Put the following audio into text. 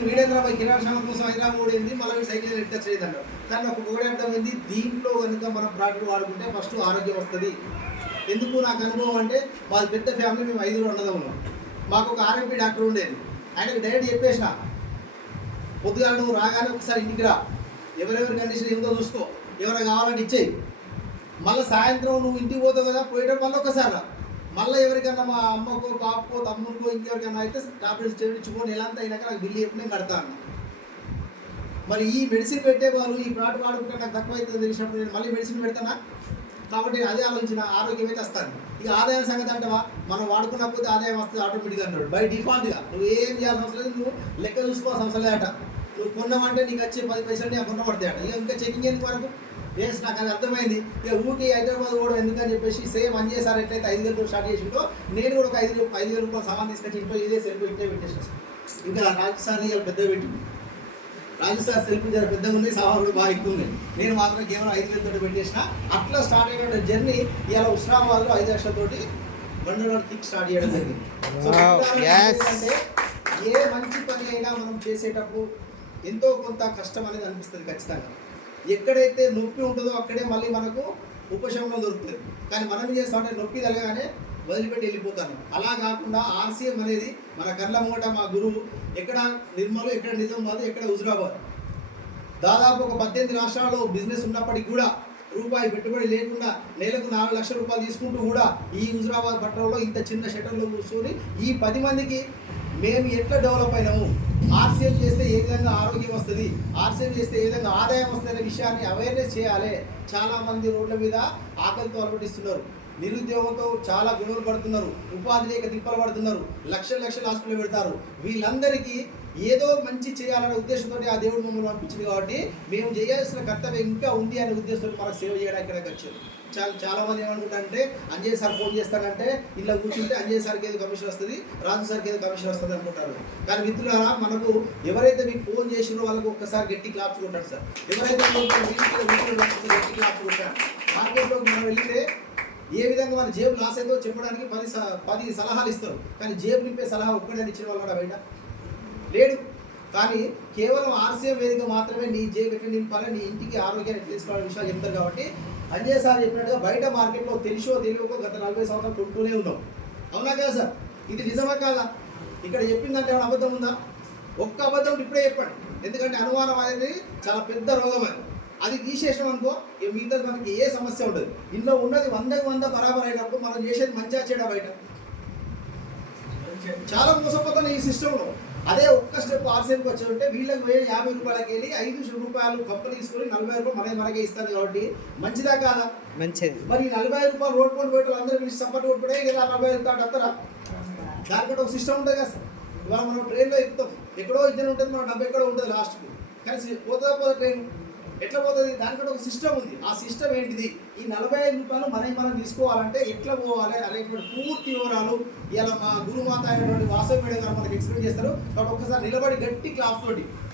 వీరేంద్రబాయ్ కిరాణా సామాన్ కోసం హైదరాబాద్ ఓడింది, మళ్ళీ సైకిల్ ఎట్టుకొచ్చేది అన్నారు. కానీ ఒక కూడా అర్థమైంది, దీంట్లో కనుక మనం ప్రాడక్ట్ వాడుకుంటే ఫస్ట్ ఆరోగ్యం వస్తుంది. ఎందుకు నాకు అనుభవం అంటే, మాది పెద్ద ఫ్యామిలీ, మేము 5 ఉన్నదమున్నాం. మాకు ఒక ఆర్ఎంపీ డాక్టర్ ఉండేది. ఆయనకు డైరెక్ట్ చెప్పేసిన, పొద్దుగా నువ్వు రాగానే ఒకసారి ఇంటికి రా, ఎవరెవరి కండిషన్ ఏదో చూసుకో, ఎవరైనా కావాలంటే ఇచ్చేయి. మళ్ళీ సాయంత్రం నువ్వు ఇంటికి పోతావు కదా, పోయేటప్పుడు మళ్ళీ ఒకసారి రా. మళ్ళీ ఎవరికన్నా మా అమ్మకో బాబుకో తమ్ముడికో ఇంకెవరికైనా అయితే టాబ్లెట్స్ చేయించుకొని నెలంతా అయినాక నాకు బిల్లు చెప్పి నేను కడతాను. మరి ఈ మెడిసిన్ పెట్టే వాళ్ళు ఈ ప్రోడక్ట్ వాడుకుంటే నాకు తక్కువ అవుతుంది తెలిసినప్పుడు నేను మళ్ళీ మెడిసిన్ పెడతానా? కాబట్టి నేను అదే ఆలోచించిన, ఆరోగ్యం అయితే వస్తాను. ఇక ఆదాయం సంగతి అంటవా, మనం వాడుకున్నప్పుడు ఆదాయం వస్తుంది ఆటోమేటిక్గా అన్నాడు. బై డిఫాల్ట్గా నువ్వు ఏం చేయాల్సిన అవసరం లేదు, నువ్వు లెక్క చూసుకోవాల్సిన అవసరం లేదట. నువ్వు కొన్నామంటే నీకు వచ్చే 10 పైసలు నేను కొన్న పడతాయట. ఇక ఇంకా చెకింగ్ ఎందుకు వరకు వేసి నాకు అది అర్థమైంది. ఇక ఊరికి హైదరాబాద్ కూడా ఎందుకని చెప్పేసి సేమ్ అంజేసారి ఎట్లయితే 5,000 స్టార్ట్ చేసిందో నేను కూడా ఒక 5,000 రూపాయలు సామాన్ తీసుకొచ్చి ఇంట్లో ఇదే సెల్ఫ్ ఇంటే పెట్టేసాను. ఇంకా రాజస్థాన్ ఇలా పెద్ద పెట్టింది, రాజస్థాన్ సెల్ఫ్ జర పెద్దగా ఉంది, సామాన్లు బాగా ఎక్కువ ఉంది. నేను మాత్రం కేవలం 5,000 పెట్టేసిన. అట్లా స్టార్ట్ అయిన జర్నీ ఇలా ఉస్మానాబాద్లో 5 లక్షలతోటి బండి కిక్ స్టార్ట్ చేయడం జరిగింది. అంటే ఏ మంచి పని అయినా మనం చేసేటప్పుడు ఎంతో కొంత కష్టం అనేది అనిపిస్తుంది ఖచ్చితంగా. ఎక్కడైతే నొప్పి ఉంటుందో అక్కడే మళ్ళీ మనకు ఉపశమనం దొరుకుతుంది. కానీ మనం ఏం చేస్తామంటే నొప్పి తగ్గగానే వదిలిపెట్టి వెళ్ళిపోతాను. అలా కాకుండా ఆర్సీఎం అనేది మన కళ్ళ ముంగట మా గురువు, ఎక్కడ నిర్మల్, ఎక్కడ నిజామాబాద్, ఎక్కడ హుజురాబాద్, దాదాపు ఒక 18 రాష్ట్రాల్లో బిజినెస్ ఉన్నప్పటికీ కూడా రూపాయి పెట్టుబడి లేకుండా నెలకు 4 లక్షల రూపాయలు తీసుకుంటూ కూడా ఈ హుజురాబాద్ పట్టణంలో ఇంత చిన్న షటర్లో కూర్చొని ఈ 10 మందికి మేము ఎట్లా డెవలప్ అయినాము, ఆర్సీఎం చేస్తే ఏ విధంగా ఆరోగ్యం వస్తుంది, ఆర్సీఎం చేస్తే ఏ విధంగా ఆదాయం వస్తుంది అనే విషయాన్ని అవేర్నెస్ చేయాలి. చాలామంది రోడ్ల మీద ఆకలితో అలవటిస్తున్నారు, నిరుద్యోగంతో చాలా గొడవలు పడుతున్నారు, ఉపాధి లేక తిప్పలు పడుతున్నారు, లక్షలు హాస్పిటల్ పెడతారు. వీళ్ళందరికీ ఏదో మంచి చేయాలనే ఉద్దేశంతో ఆ దేవుడు మమ్మల్ని పంపించింది. కాబట్టి మేము చేయాల్సిన కర్తవ్యం ఇంకా ఉంది అనే ఉద్దేశంతో మనకు సేవ చేయడానికి ఇక్కడికి వచ్చారు. చాలా మంది ఏమనుకుంటారంటే, అంజయ్ సార్ ఫోన్ చేస్తానంటే ఇలా కూర్చుంటే అంజయ్ సార్కి ఏదో కమిషన్ వస్తుంది, రాజు సార్కి ఏదో కమిషన్ వస్తుంది అనుకుంటారు. కానీ మిత్రులారా, మనకు ఎవరైతే మీకు ఫోన్ చేసినో వాళ్ళకు ఒక్కసారి గట్టి క్లాప్స్ కొట్టాడు సార్. ఎవరైతే గట్టి క్లాప్స్ కొట్టాడు. మార్కెట్లోకి మనం వెళ్తే ఏ విధంగా మన జేబు లాస్ అయిందో చెప్పడానికి 10 సలహాలు ఇస్తారు. కానీ జేబు నింపే సలహా ఒక్కడే ఇచ్చిన వాళ్ళు కూడా బయట లేడు. కానీ కేవలం ఆర్సీఎం వేదిక మాత్రమే నీ జేబు ఎట్లా నింపాలి, నీ ఇంటికి ఆరోగ్యాన్ని తెలుసుకోవాలనే విషయాలు చెప్తారు. కాబట్టి అంజయ్ సార్ చెప్పినట్టుగా బయట మార్కెట్లో తెలిసో తెలియకో గత 40 సంవత్సరాలు కొంటూనే ఉన్నాం. అవునా కదా సార్? ఇది నిజమా కాదా? ఇక్కడ చెప్పిందంటే ఏమైనా అబద్ధం ఉందా? ఒక్క అబద్ధం ఇప్పుడే చెప్పండి. ఎందుకంటే అనుమానం అనేది చాలా పెద్ద రోగం. అది తీసేసాం అనుకో, మిగతా మనకి ఏ సమస్య ఉండదు. ఇంట్లో ఉన్నది 100కి 100 బరాబర్ అయినప్పుడు మనం చేసేది మంచిగా చేయడం. బయట చాలా మోసపోతాను ఈ సిస్టంలో. అదే ఒక్క స్టెప్ ఆర్సీఎంకి వచ్చేదంటే వీళ్ళకి 50 రూపాయలకి వెళ్ళి 5 రూపాయలు కంపెనీ తీసుకొని 40 రూపాయలు మనకే ఇస్తుంది. కాబట్టి మంచిదా కాదా? మంచిది. మరి 45 రూపాయలు రోడ్ పోటీ పోయేటప్పుడు అందరూ పిలిచి సపోర్ట్ కొట్టుకుంటే ఇలా 40 దాటస్తారా? దానికంటే ఒక సిస్టమ్ ఉంటుంది కదా సార్. ఇవాళ మనం ట్రైన్లో ఎక్కుతాం, ఎక్కడో ఇద్దరు ఉంటుంది, మన డబ్బు ఎక్కడో ఉంటుంది లాస్ట్కు. కానీ పోతే ట్రైన్ ఎట్లా పోతుంది? దానికంటే ఒక సిస్టమ్ ఉంది. ఆ సిస్టమ్ ఏంటిది? ఈ 45 రూపాయలు మనం తీసుకోవాలంటే ఎట్లా పోవాలి అనేటువంటి పూర్తి వివరాలు ఇలా మా గురుమాత అయినటువంటి వాసవి మేడం గారు మనకు ఎక్స్ప్లెయిన్ చేస్తారు. కాబట్టి ఒక్కసారి నిలబడి గట్టి క్లాస్ తోటి